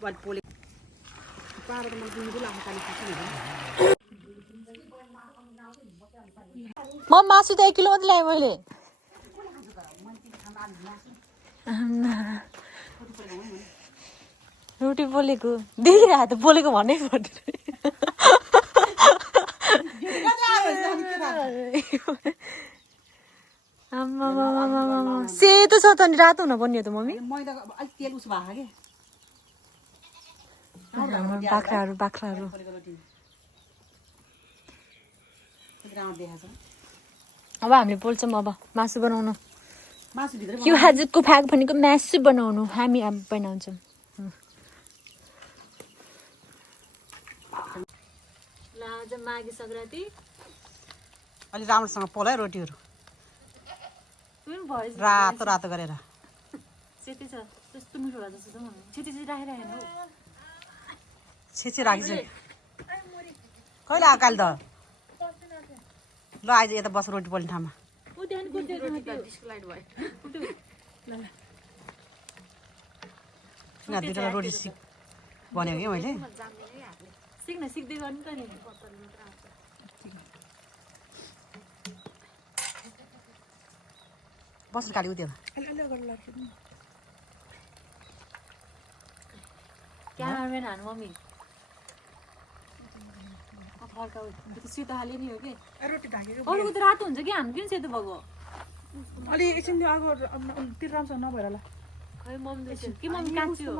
पोले पारेर मैले दिनु पनि लाग्छ काली खाछु म मासु त 1 किलो मात्रै ल्याएँ मैले रोटी पोलेको देखिरहेको त पोलेको भन्नै पर्दैन सेतो छ त नि रातो हुन पर्ने हो त मम्मी मैदा अलिक तेल उस भएको के बाख्राहरू अब हामीले पोल्छौँ अब मासु बनाउनु यो हाजिरको फ्याग भनेको मासु बनाउनु हामी बनाउँछौँ ल आज माघे सङ्क्रान्ति अलि राम्रोसँग पोलाइ रोटीहरू रातो रातो गरेर सेती छ त्यस्तो मिठो भए जस्तो छ मम्मी सेती चाहिँ राखिरहेन हौ छेची राखिसक्यो कहिले आएको काली त ल आइज यता बस रोटी पोल्ने ठाउँमा दुईवटा रोटी सिक भनेको कि मैले सिक्न सिक्दै गर्नु त नि बस्नु काली उयो क्यामेराम्यान हानु मम्मी सेतो हाले नि हो कि अरूको त रातो हुन्छ कि हामी किन सेतो भएको अलि एकछिन आगो तिर राम्रोसँग नभएर होला खै मम्मी के मम्मी काँच्ची हो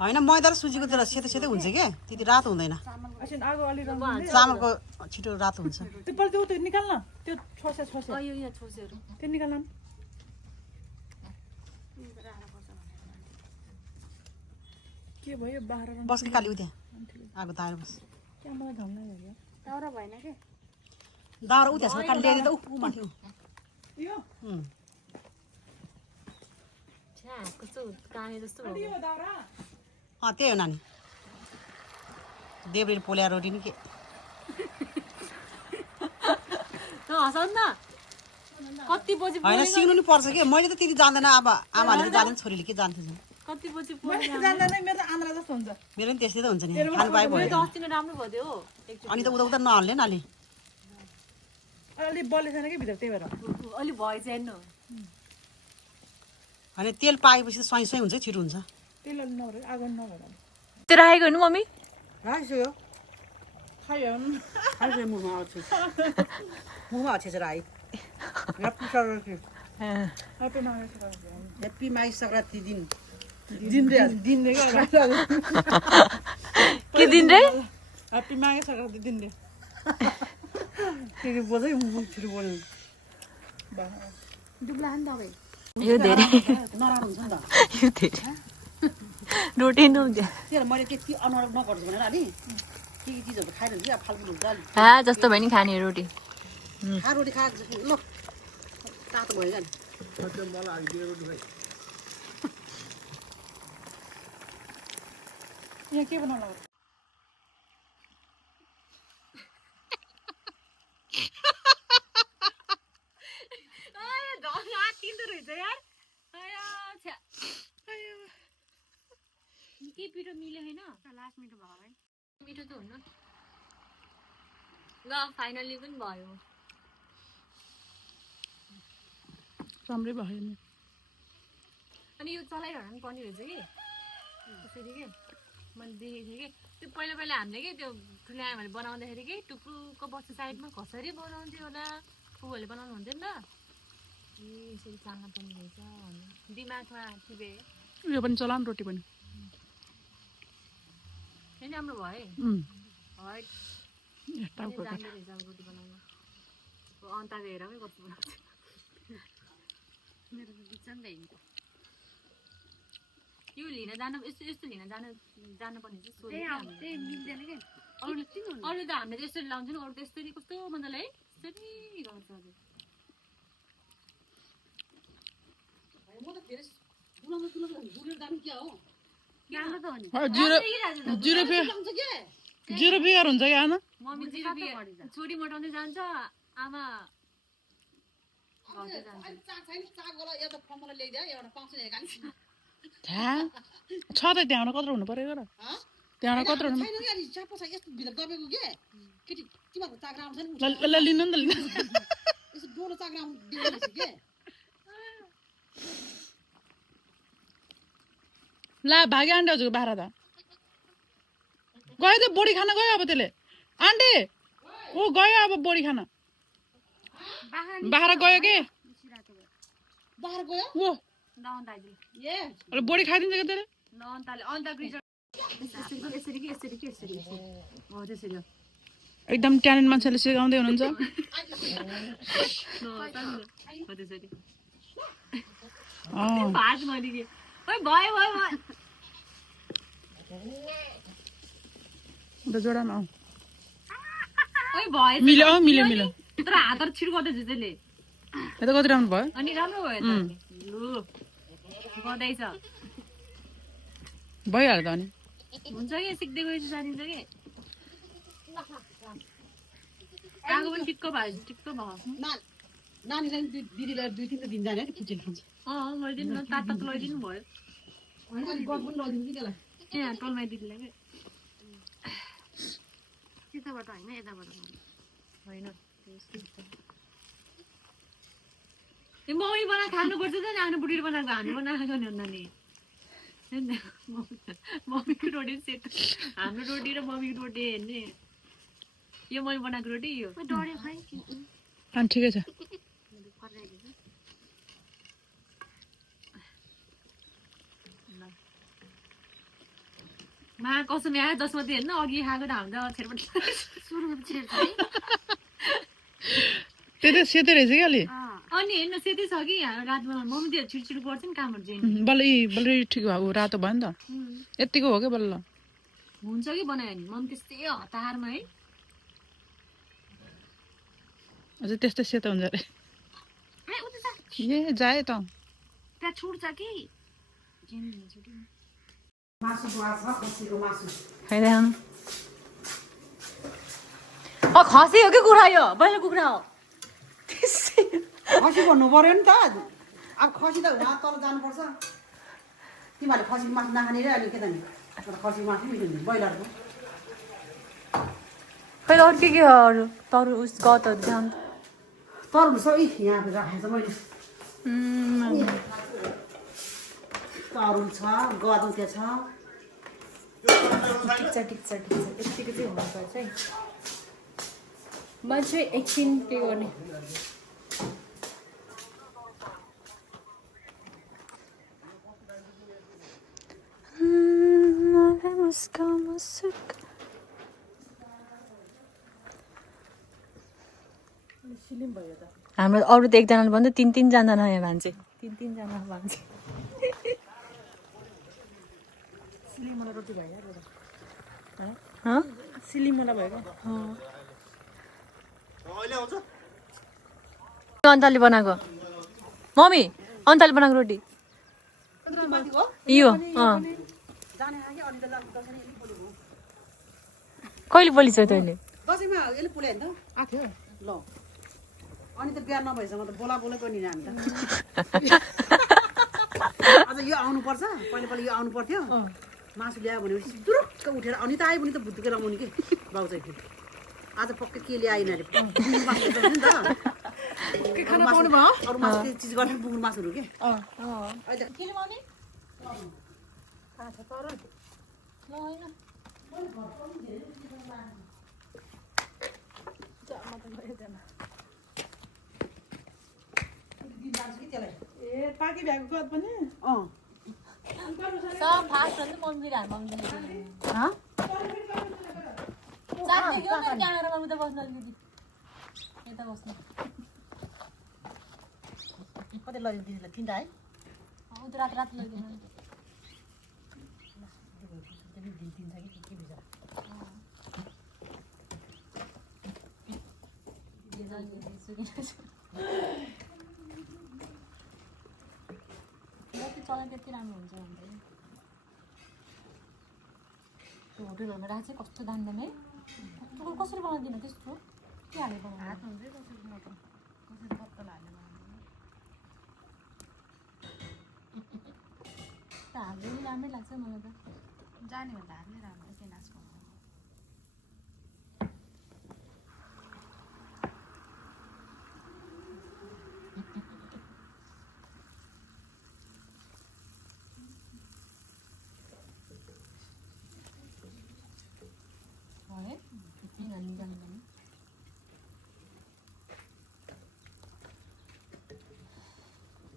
होइन मैदा र सुजीको त सेतो सेतै हुन्छ कि त्यति रातो हुँदैन एकछिन आगो अलि चामलको छिटो रातो हुन्छ त्यो पल्ट त्यो निकाल्न त्यो छोसे यो यहाँ छोसेहरू त्यो निकाल्न के भयो बाह्र बस कि काली उयो आगो ताएर बस क्यामेरा ढल्नै भयो दाउरा भएन के दाउरा उयो काली ल्याइदिए त ऊ माथि यो कस्तो काने जस्तो भयो यो दाउरा त्यही हो नानी देब्रेले पोल्या रोटी नि के हँसाउनु न कति बजी होइन सिक्नु नि पर्छ कि मैले त त्यति जान्दैन अब आमाले त जान्दैन छोरीले के जान्थ्यो कति बजी जान्दैन मेरो त आन्द्रा जस्तो हुन्छ मेरो नि त्यस्तै त हुन्छ नि खानु पाए भयो अस्ति नै राम्रो भयो हो अनि त उता नहाल्ने न अलि अलि बले छैन कि भित्र त्यही भएर अलि भयो चाहिँ होइन तेल पाएपछि त स्वाइँ हुन्छ छिटो हुन्छ तेल अलि नभएर आगो नभएर त्यो राखेको होइन मम्मी राखिसक्यो खायो खाइसक्यो मुखमा आउँछ मुखमा अछेर आइ ह्याप्पी माघे सङ्क्रान्ति दिन दिन रे के दिन रे ह्याप्पी माघे सङ्क्रान्ति दिन रे के बोल्दै छिटो बोल्नु डुब्ला नि तपाईँ यो धेरै नराम्रो हुन्छ नि त यो धेरै रोटी नहुन्छ त्यही मैले त्यति अनुहार नगर्छु भनेर अलि के चिजहरू खाएर हुन्छ अब फाल्टु हुन्छ अलि जस्तो भयो नि खाने रोटी खा रोटी खा ल तातो भयो क्या यहाँ के बनाउनु के पिठो मिल्यो होइन लास्ट मिठो भयो है मिठो त हुन्न ल फाइनली पनि भयो राम्रै भयो नि अनि यो चलाइरहनु पनि पर्ने रहेछ कि त्यसरी के मैले देखेको थिएँ कि त्यो पहिला पहिला हामीले के त्यो ठुलो आमाले बनाउँदाखेरि कि टुक्रुको बस्छ साइडमा कसरी बनाउँथ्यो होला फुहरूले बनाउनु हुन्थ्यो नि त यसरी चाल्न पर्ने रहेछ भन्ने दिमागमा टिपे यो पनि चलाउनु रोटी पनि राम्रो भयो है जान्दो रहेछ अब रोटी बनाउनु अन्ताको हेरमै कस्तो बनाउँछ मेरो त बिचन त हिँड्छ यो लिन जानु यस्तो लिन जानुपर्ने चाहिँ सोधेको मिल्दैन क्या अरू त हामीले त यसरी लाउँछौँ अरू त यसरी कस्तो मजाले है यसरी गर्छ जिरो बियर हुन्छ क्या आमा मम्मी छोरी मोटाउँदै जान्छ आमा छ त त्यहाँबाट कत्रो हुनु पर्यो र त्यहाँबाट कत्रो हुनु छैन कि अनि चापो छ यस्तो भित्र दबेको के केटी तिमीहरूको चाक्रा आउँछ नि ल लिनु नि त लिनु यस्तो डोलो चाक्रा आउनु दिएको रहेछ के ला भाग्यो आन्टी हजुरको बाख्रा त गयो त बोडी खान गयो अब त्यसले आन्टी ऊ गयो अब बोडी खान बाख्रा गयो के बाहिर गयो ऊ ए अहिले बोडी खाइदिन्छ कि त्यसले एकदम ट्यालेन्ट मान्छेले सिकाउँदै हुनुहुन्छ जोडामा मिल्यो मिल्यो मिल्यो तर हात छिट गर्दैछ त्यसले यता कति राम्रो भयो अनि राम्रो भयो लु गर्दैछ भइहाल्यो त अनि हुन्छ कि सिक्दै गएपछि जानिन्छ कि आगो पनि टिक्क भयो नानीलाई दिदीलाई 2-3 दिन जाने नि किचन खान्छ लैदिनु न तात लैदिनु भयो होइन अनि गफ पनि लदिनु कि त्यसलाई त्यहाँ टोलमा दिदीलाई के यताबाट होइन यताबाट होइन त्यो मम्मी बनाएर खानुपर्छ त नि आफ्नो बुढीले बनाएको हामी बनाएको नि हुन्न नि मम्मीको रोटी सेट हाम्रो रोटी र मम्मीको रोटी हेर्ने यो मैले बनाएको रोटी यो डढ्यो खै अनि ठिकै छ मा कसम आयो जसमध्ये हेर्नु अघि खाएको त हाम्रो छेरपट त्यो त सेतै रहेछ कि अलि अनि हेर्नु सेतै छ कि रातमा मम्मी त्यो छिटछिट गर्छ नि कामहरू चाहिँ बल्ल ठिक भयो रातो भयो नि त यतिको हो क्या बल्ल हुन्छ कि बनायो नि मम्मी त्यस्तै हतारमा है अझै त्यस्तै सेतो हुन्छ अरे ए जाए त त्यहाँ छुट्छ कि खसी हो कि कुखुरा यो बहिनी कुखुरा हो खसी भन्नु पर्यो नि त अब खसी त उहाँ तल जानुपर्छ तिमीहरूले खसीको मासु नखाने र अहिले के त नि खसीको मासु मिल्यो नि ब्रोइलरको खै अरू के हो अरू तरु उस गतहरू ध्यान तरुल सबै यहाँ राखेको छ मैले तरुल छ गदौते छ ठिक छ यतिको चाहिँ हुनुपर्छ है मैले चाहिँ एकछिन पे गर्ने हाम्रो अरू त एकजनाले भन्दा 3-3 जना नयाँ भन्छ 3-3 जना भन्छ सिलिमला रोटी भयो हँ सिलिमला भयो अन्ताले बनाएको मम्मी अन्ताले बनाएको रोटी यो कहिले पोलिछ तैँले दसैँमा यसले पोल्यो नि त आएको थियो ल अनि त बिहा नभएसँग त बोला पनि हामी त अझ यो आउनुपर्छ पहिले यो आउनु पर्थ्यो मासु ल्यायो भनेपछि दुरुक्क उठेर अनि त आयो भने त भुत्तुकै रमाउने कि बाउ चाहिँ आज पक्कै के ल्याएन अरे अरू मासु चिज गर्ने बुकुर मासुहरू के अहिले के ल्याउने ए पाकी भ्याएको गद पनि सब फास्ट हो नि मम्मीले हामी क्यामेरामा उता बस्नु अलिकति यता बस्नु कति लग्यो दिदीलाई 3टा है उता रात लग्यो चलन त्यति राम्रो हुन्छ भन्दै त्यो होटेलहरूमा राख्छ कस्तो दाम है कसरी बनाउँदिन त्यस्तो के हालेर बनाउनु हाल्दै राम्रै लाग्छ मलाई त जाने भन्दा हाल्ने राम्रो के नाच्नु है हामी जानु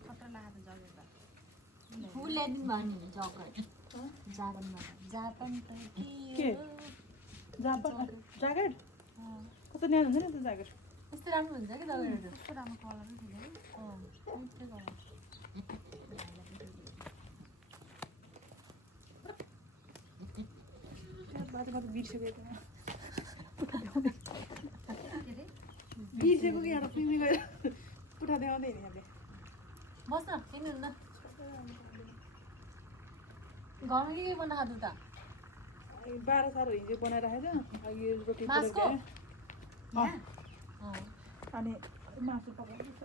खतरा लाग्यो जगेर त फुल ल्याइदिनु भयो नि जगर जापानमा जापान त के ज्याकेट कस्तो न्यानो हुन्छ नि त्यो ज्याकेट कस्तो राम्रो हुन्छ कि दगरहरू कस्तो राम्रो कलरै थियो है मिठै कलर बाटोमा त बिर्सेको बिर्सेको कि यहाँ पिकनिक गएर पुठा देखाउँदै हिँड्यो यहाँले बस्न किन हुन्न घरमा के बनाएको दुध बाह्र साह्रो हिजो बनाइराखेको थियो यो रोटी मासको अनि मासु पकाउँदैछ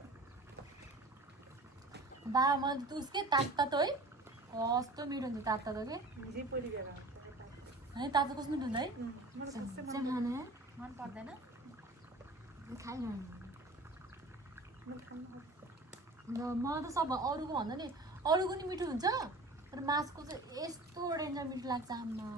बाबामा त उसकै तातो है कस्तो मिठो हुन्छ तातो त के हिजै पहिले गएर है तातो कस्तो मिठो हुन्छ है मलाई कसै खानु मन पर्दैन खाइरहनु मलाई त सब अरूको भन्दा नि अरूको नि मिठो हुन्छ तर मासको चाहिँ यस्तो डेन्जर मिठो लाग्छ आम्मा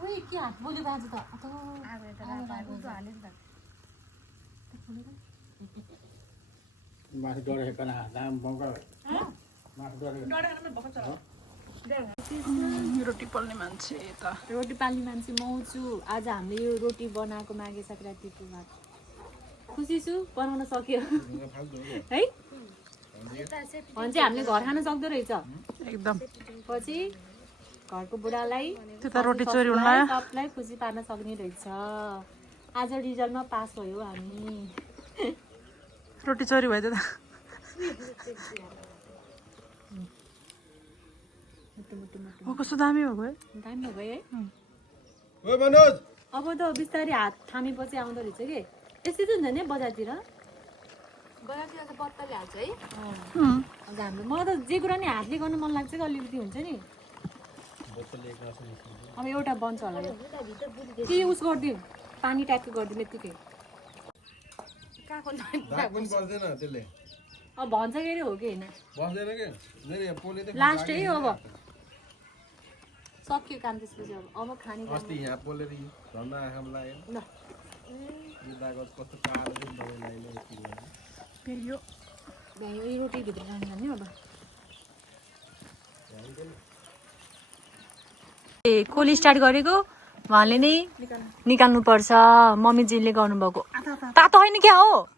उही के हात बोल्यो बाजे त अब यता हाल्यो नि त मासु डढेको दाम बङ्का मासु डढेको डढेर भर्खर चला रोटी पोल्ने मान्छे त रोटी पाल्ने मान्छे म छु आज हामीले यो रोटी बनाएको माघे सङ्क्रान्तिको भात खुसी छु बनाउन सक्यो है भने चाहिँ हामीले घर खान सक्दो रहेछ एकदम पछि घरको बुढालाई त्यो त रोटी चोरी हुन लाग्यो सबलाई खुसी पार्न सक्ने रहेछ आज रिजल्टमा पास भयो हामी रोटी चोरी भयो त्यो त कस्तो दामी भएको है दामी भयो है ओ मनोज अब त बिस्तारै हात थामेपछि आउँदो रहेछ कि यस्तै त हुन्छ नि बजारतिर बजारतिर त बत्तले हाल्छ है अब हाम्रो मलाई त जे कुरा नि हातले गर्नु मन लाग्छ कि अलिकति हुन्छ नि अब एउटा बन्छ होला यो के उस गरिदिउँ पानी टाइपको गरिदिउँ यत्तिकै दाग पनि पर्दैन त्यसले अब भन्छ के अरे हो कि होइन बस्दैन के मेरो पोले त लास्ट है अब सक्यो काम त्यसपछि अब खाने काम अस्ति यहाँ पोलेर झन्डा आँखामा लाग्यो ल यो दाग कस्तो कालो चाहिँ बनाइलाइन फेरि यो भ्यायो यो रोटीभित्र राख्नु नि अब ए कोली स्टार्ट गरेको उहाँले नै निकाल्नु पर्छ मम्मीजीले गर्नुभएको तातो होइन क्या हो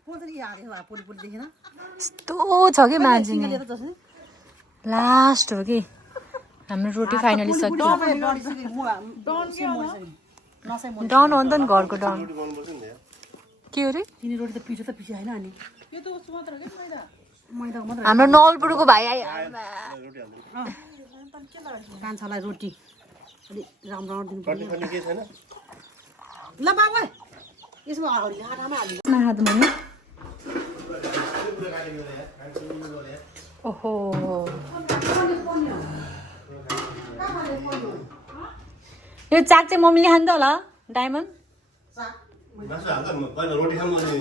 यस्तो छ कि मान्छे लास्ट हो कि हाम्रो रोटी फाइनली सक्यो डन हो नि त नि घरको डन के हो अरे तिनी रोटी त पिठो त पिसे होइन अनि यो त उस मात्र हो कि मैदा मैदाको मात्रै हाम्रो नलपुरको भाइ आयो कान्छालाई रोटी अलिक राम्रो दिनु खट्ने खट्ने के छैन ल बाबु यसमा आटामा हाल्नु हातमा नि ओहो यो चाक चाहिँ मम्मीले खान्छ होला डायमन्ड मासु हाल्दा होइन रोटी खानु अनि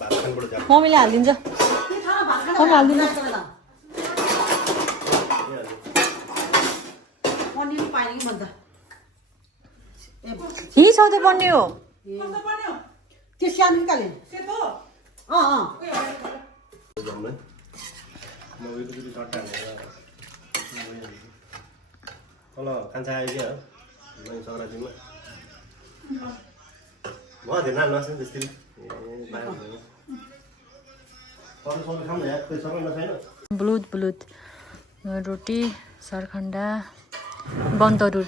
भात खानुपर्छ मम्मीले हालिदिन्छ मम्मी हालिदिन्छ पनिर पाएन कि भन्दा यही सधैँ बन्ने हो त्यो सानो निकाले जम्मै म उयो चट्टा तल कान्छा आयो क्या मैले सङ्क्रान्तिमा म धेरै नाम नआएको त्यसरी ब्लुत ब्लुत रोटी सरखण्डा बनतरुर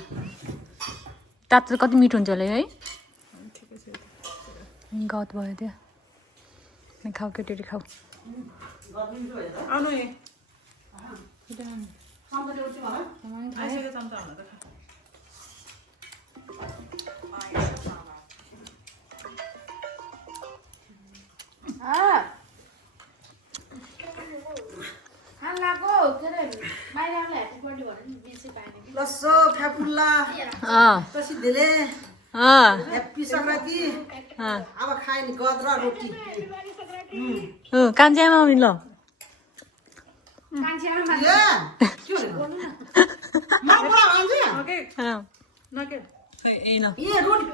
तातो कति मिठो हुन्छ होला है गत भयो त्यो खाऊ केटीहरू खाऊ आउनु लस्सो फ्यापुल्ला तसी धेरै ह्याप्पी संक्रान्ति अब खाए नि गद्रा रोटी कान्छामा आउने ल ए रोटी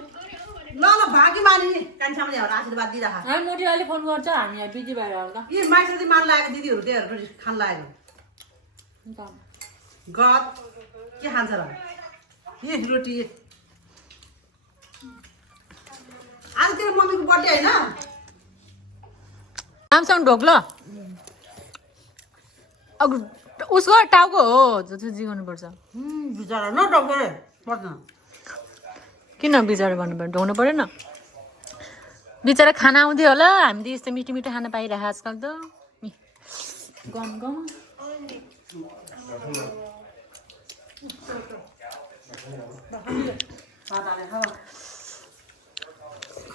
ल ल भागी माने नि कान्छामा ल्याएर आशीर्वाद दिइराख मोटी अहिले फोन गर्छ हामी यहाँ बिजी भएर होला यी मान्छे मान लागेको दिदीहरू त्यहाँ रोटी खान लागेको गद के खान्छ र ए रोटी आज तेरो मम्मीको बर्थडे होइन राम्रोसँग ढोक ल उसको टाउको हो जो जिगाउनुपर्छ बिचरा न डक्टर पर्दैन किन बिचरा भन्नु पर्यो ढोग्नु परेन बिचरा खाना आउँथ्यो होला हामी त यस्तो मिठो मिठो खाना पाइरहेको आजकल त गम गम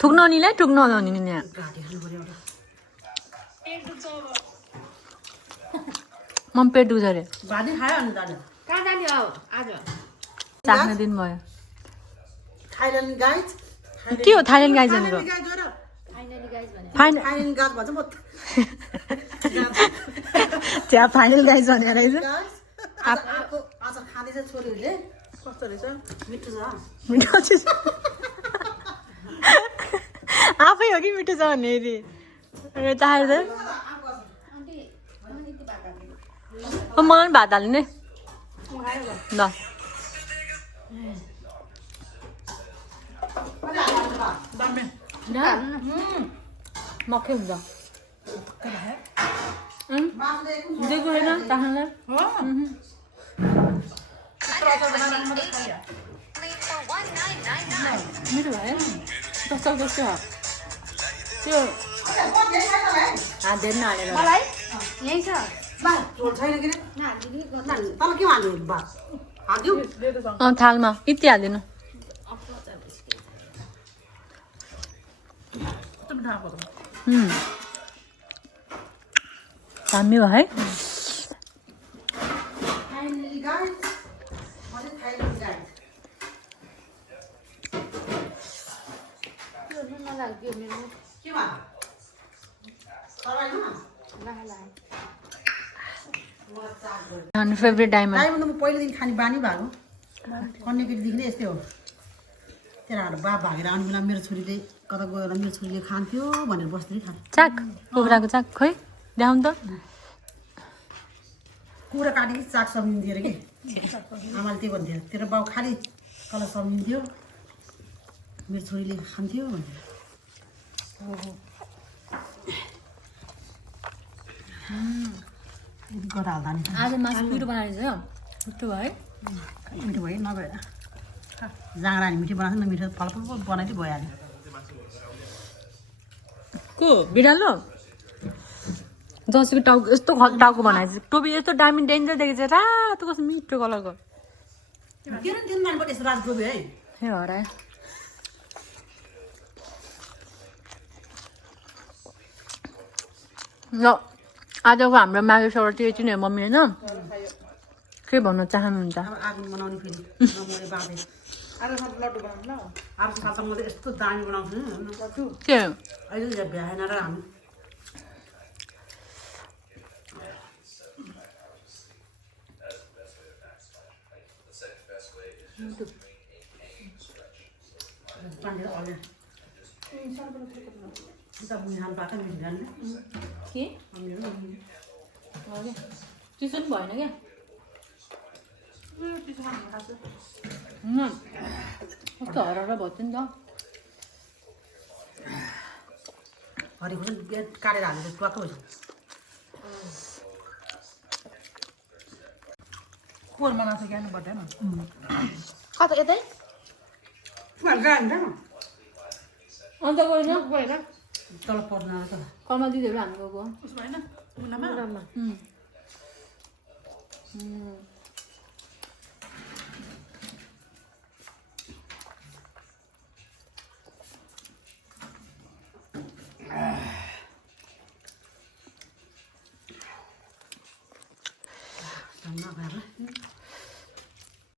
थुक्न अनिलाई टुक्न अनि यहाँ म पेट दुख्छ अरे भाजी खायो अनि जाने चाख्ने दिन भयो थाइल्यान्ड गाइज के हो थाइल्यान्ड गाई भनेको थाइल्यान्ड गाइज भन्छ म त्यहाँ फाइनल गाई भनेको रहेछ आज खाँदैछ छोरीहरूले कस्तो रहेछ मिठो छ मिठो छ आफै हो कि मिठो छ भन्ने यदि चाहेर मलाई पनि भात हाल्ने ल मकै हुन्छ दिएको होइन चाहना मिठो भयो कस्तो कस्तो त्यो हात धेरै नहालेर यही छ झोल छैन कि तल के हाल्नु हालिदिउ थालमा यति हालिदिनु दामी भयो है फेभरेट डायमन्ड डायमन्ड म पहिलोदेखि खाने बानी भएको कन्याकेटीदेखि नै यस्तै हो तेरो बा भागेर आउनु बेला मेरो छोरीले कता गएर मेरो छोरीले खान्थ्यो भनेर बस्दै खान्थ्यो चाक कुखुराको चाक खोइ देखाउनु त कुखुरा काटेको चाक सम्झिन्थ्यो अरे कि आमाले त्यही भन्थ्यो तेरो बाउ खालि कल सम्झिन्थ्यो मेरो छोरीले खान्थ्यो भन्थ्यो गएर हाल्दा नि आज मासु पिरो बनाएर छ मिठो भयो मिठो भयो नभएर जाँगरा नि मिठो बनाएको न मिठो फलफुल बनाइदियो भइहाल्यो को बिरालो जसको टाउको यस्तो टाउको बनाएछ टोपी यस्तो दामी डेन्जर देखेको छ रातो कस्तो मिठो कलरको किन तिन मानबाट यस्तो रात डुब्यो है ए हरायो ल आजको हाम्रो माघे सङ्क्रान्ति यति नै हो मम्मी होइन के भन्न चाहनुहुन्छ अब आगो बनाउने फेरि नमरे बाँधे अर्को साल त म त यस्तो दामी बनाउँछु के अहिले भ्याएन र हामी के चिसो पनि भएन क्या कस्तो हराएर भयो नि त हरिको चाहिँ काटेर हालेर टुवाएको हुन्छ कोरमा मासु ज्ञानु पर्दैन कता यतै अन्त गएन तल पर्दैन त कमा दिदीहरू हामी गएको उसो होइन मुनामा खान्न